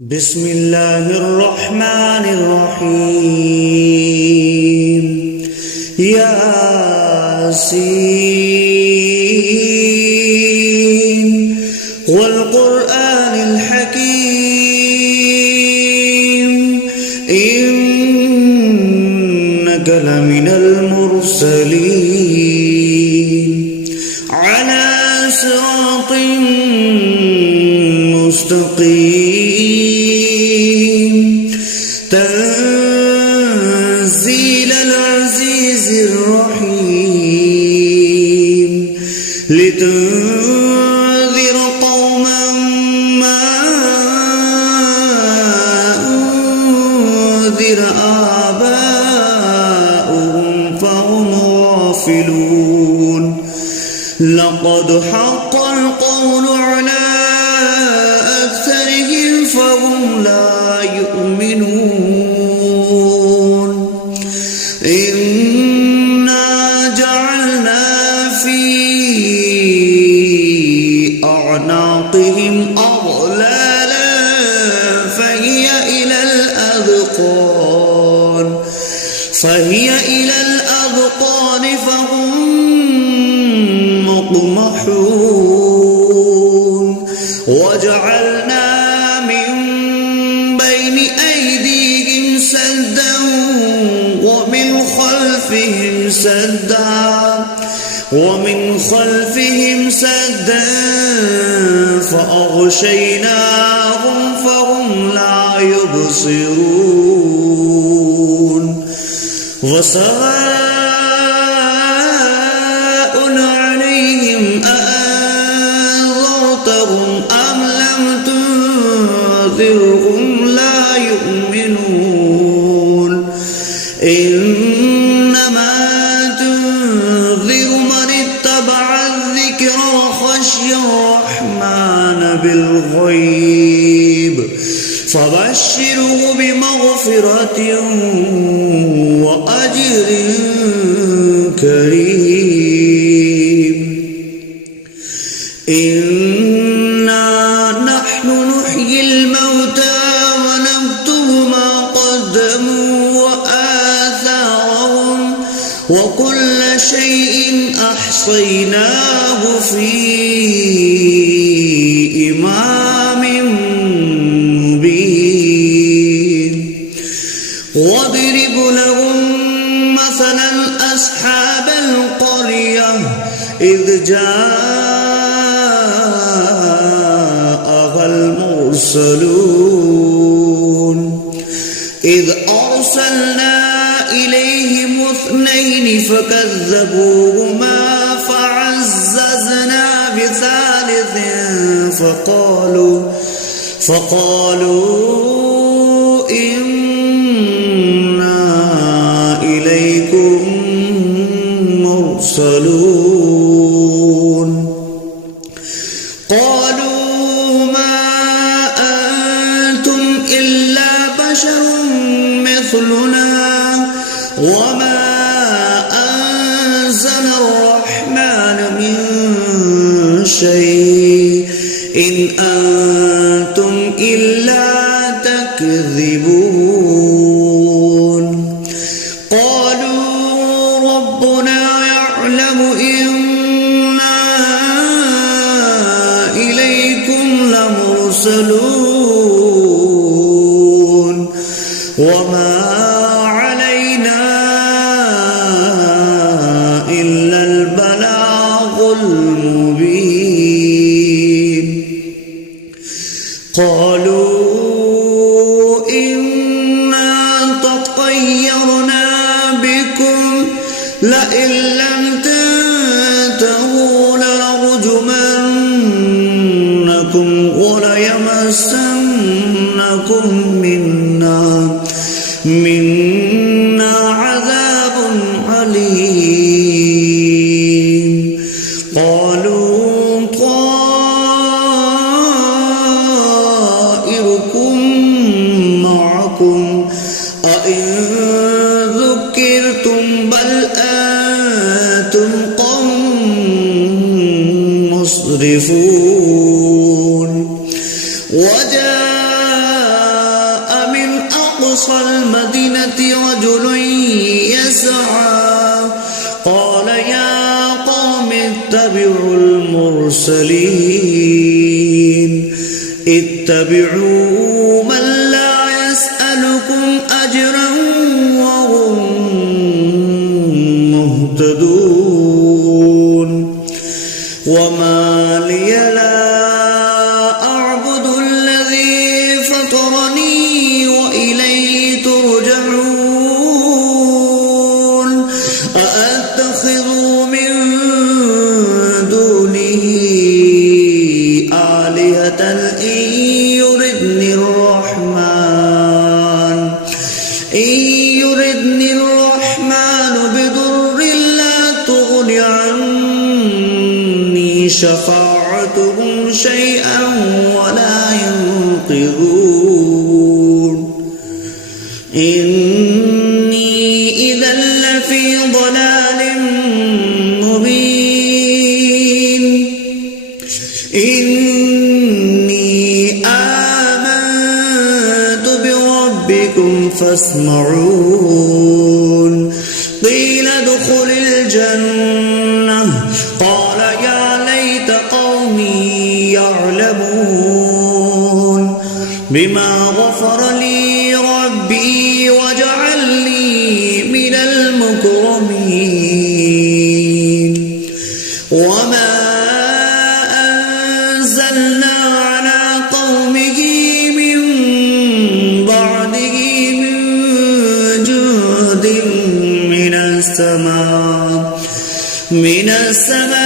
بسم الله الرحمن الرحيم ياسين والقرآن الحكيم إنك لمن المرسلين على صراط مستقيم تنزيل العزيز الرحيم لتنذر قوما ما أنذر آباؤهم فهم غافلون لقد حق القول على أكثرهم فهم لا يؤمنون إنا جعلنا في أعناقهم أغلالا فهي إلى الأذقان فهم مقمحون وجعلنا من بين أيديهم سدا ومن خلفهم سدا فأغشيناهم فهم لا يبصرون وسواء عليهم أأنذرتهم أم لم تنذرهم لا يؤمنون إنما تنذر من اتبع الذكر وخشي الرحمن بالغيب فبشره بمغفرة وأجر كريم إنا نحن نحيي الموتى ونكتب ما قدموا وآثارهم وكل شيء أحصيناه في إمام مبين واضرب لهم مثلا أصحاب القرية إذ جاءها المرسلون إذ أرسلنا إليهم 2 فكذبوهما فعززنا بثالث فقالوا إنا إليكم مرسلون قالوا ما أنتم إلا بشر مثلنا وما أنزل الرحمن من شيء إن أنتم إلا تكذبون قالوا ربنا يعلم إنا إليكم لمرسلون وما علينا إلا البلاغ المبين قالوا إنا تطيرنا بكم لئن لم تنتهوا لنرجمنكم وليمسنكم منا عذاب عليم قالوا طائركم معكم أئن ذكرتم بل أنتم قوم مسرفون وجاء أقصى المدينة رجل يسعى قال يا قوم اتبعوا المرسلين اتبعوا من لا يسألكم أجرا وهم مهتدون وما لي لا أعبد الذي فطرني وإليه ترجعون أأتخذ من دونه آلهة إن يردني الرحمن بضر لا تغن عني شفاعتهم شيئا ولا ينقذون إني إذا لفي ضلال مبين إني آمنت بربكم فاسمعون قيل ادخل الجنة قال يا ليت قومي يعلمون بما غفر لي ربي وجعلني من المكرمين وما أنزلنا على قومه من بعده من جند من السماء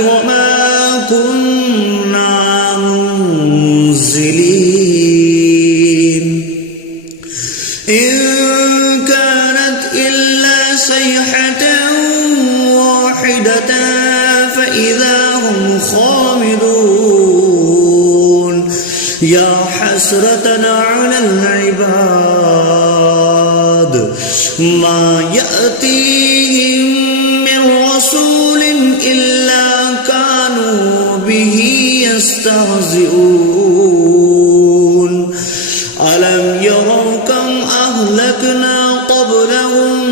وما كنا منزلين إن كانت إلا صيحة واحدة فإذا هم خامدون يا حسرة على العباد ما يأتيهم من رسول إلا كانوا به يستهزئون ألم يروا كم أهلكنا قبلهم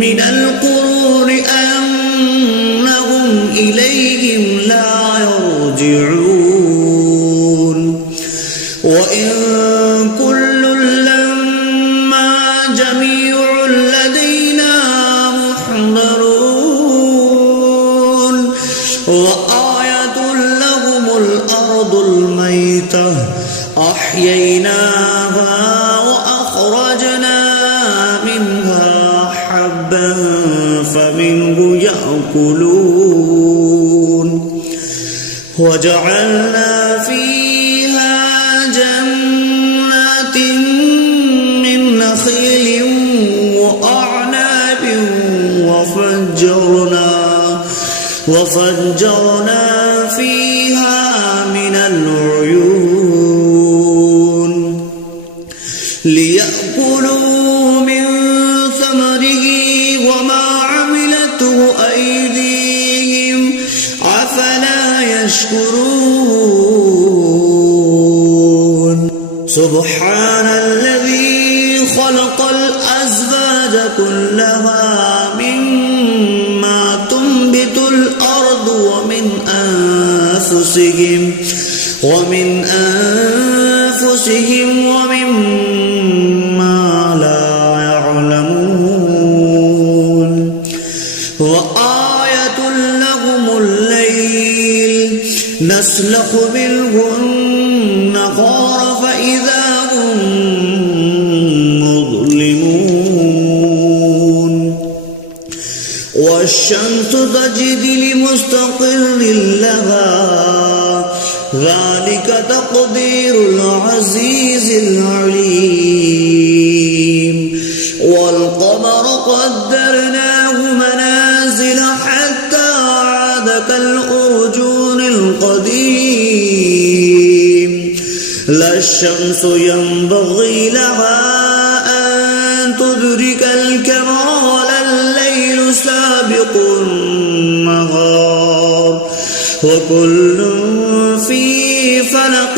من القرون أنهم إليهم لا يرجعون وإن كل لما جميع لدينا محضرون وآية لهم الأرض الميتة أحييناها وأخرجنا منها حبا فمنه يأكلون وجعلنا فيها جنات من نخيل وأعناب وفجرنا فيها من العيون ليأكلوا من ثمره وما عملته أيديهم أفلا يشكرون سبحان الذي خلق الأزواج كلها مما تنبت الأرض ومن أنفسهم ومما لا يعلمون وآية لهم الليل نسلخ منه النهار فإذا هم مظلمون والشمس تجري لمستقر لها ذلك تقدير العزيز العليم والقمر قدرناه منازل حتى عاد كالأرجون القديم لا الشمس ينبغي لها أن تدرك القمر ولا الليل سابق النهار وكل في فلق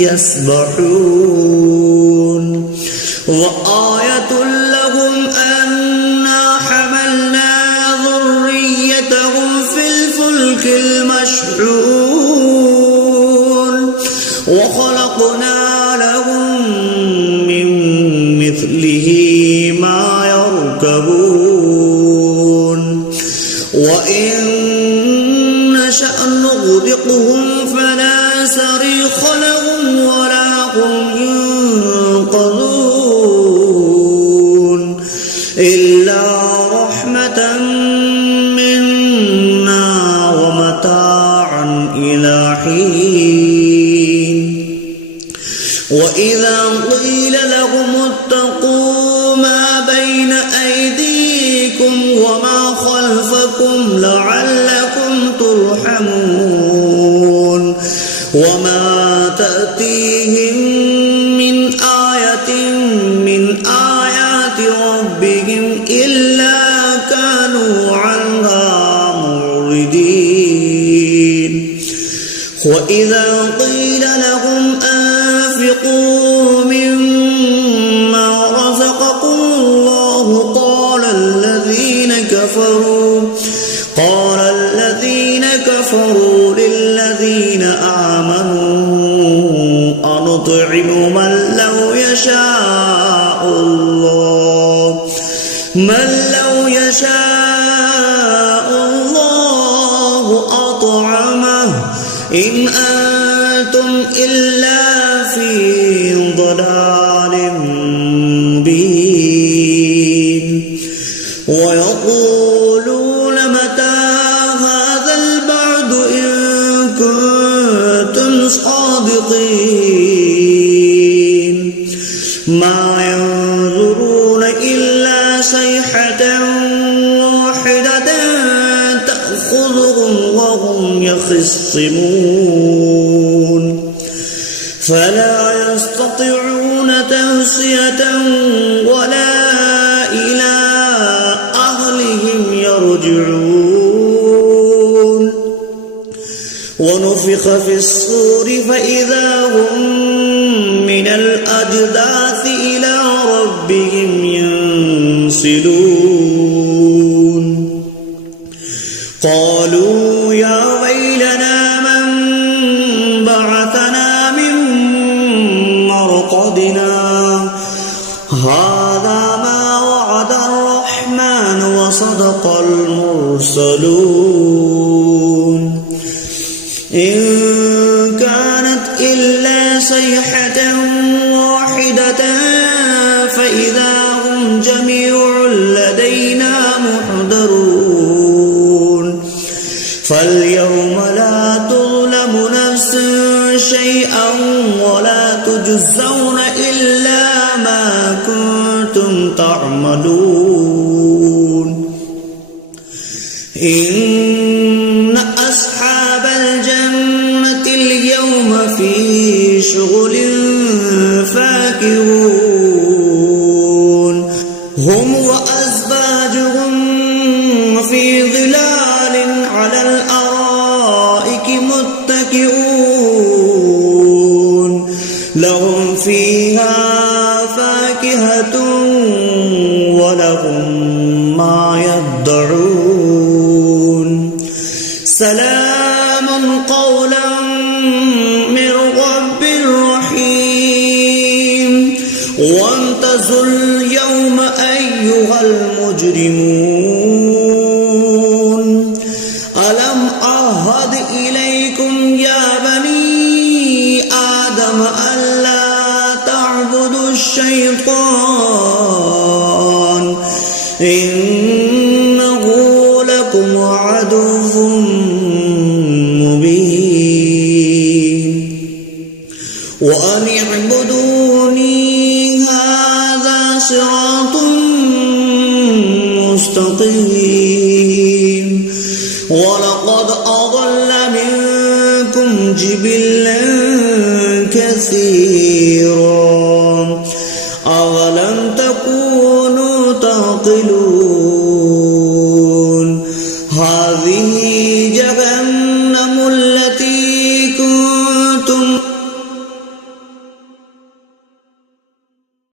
يسبحون وآية لهم أنا حملنا ذريتهم في الفلك المشحون وخلقنا لهم من مثله ما يركبون وإن نشأ نغرقهم فلا صريخ لهم ولا هم ينقذون إلا رحمة منا ومتاعا إلى حين وإذا قيل لهم اتقوا ما بين أيديكم وما خلفكم لعلكم ترحمون وما تأتيهم من آية من آيات ربهم إلا كانوا عنها معرضين وإذا قيل لهم أنفقوا مما رزقكم الله قال الذين كفروا للذين آمنوا أنطعم من لو يشاء الله أطعمه إن أنتم إلا في ضلال مبين ويقولون متى هذا البعد إن كنتم صادقين ما ينظرون إلا صيحة واحدة تأخذهم وهم يخصمون فلا يستطيعون توصية ولا إلى أهلهم يرجعون ونفخ في الصور فإذا هم من الأجداث إلى ربهم ينسلون قالوا يا ويلنا من بعثنا من مرقدنا هذا ما وعد الرحمن وصدق المرسلون إن كانت إلا صيحة واحدة فإذا هم جميع لدينا محضرون فاليوم لا تظلم نفس شيئا ولا تجزون إلا ما كنتم تعملون إن أصحاب الجنة اليوم في شغل فاكهون هم وأزواجهم في ظلال على الأرائك متكئون لهم فيها فاكهة ولهم ما يدعون سلام قولا من رب رحيم وامتازوا اليوم أيها المجرمون ألم أعهد إليكم يا بني آدم ألا تعبدوا الشيطان إنه لكم عدو مبين وأن اعبدوني هذا صراط مستقيم ولقد أضل منكم جبلا كثيرا